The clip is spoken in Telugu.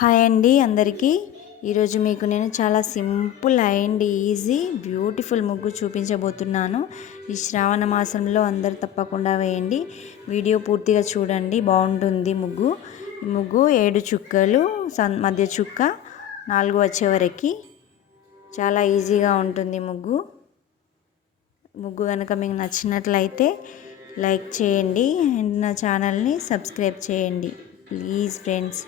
హాయ్ అండి అందరికీ. ఈరోజు మీకు నేను చాలా సింపుల్ అండ్ ఈజీ బ్యూటిఫుల్ ముగ్గు చూపించబోతున్నాను. ఈ శ్రావణ మాసంలో అందరు తప్పకుండా వేయండి. వీడియో పూర్తిగా చూడండి. బాగుంటుంది ముగ్గు. ముగ్గు ఏడు చుక్కలు సన్ మధ్య చుక్క నాలుగు వచ్చే వరకు చాలా ఈజీగా ఉంటుంది ముగ్గు. ముగ్గు కనుక మీకు నచ్చినట్లయితే లైక్ చేయండి అండ్ నా ఛానల్ని సబ్స్క్రైబ్ చేయండి. Please friends.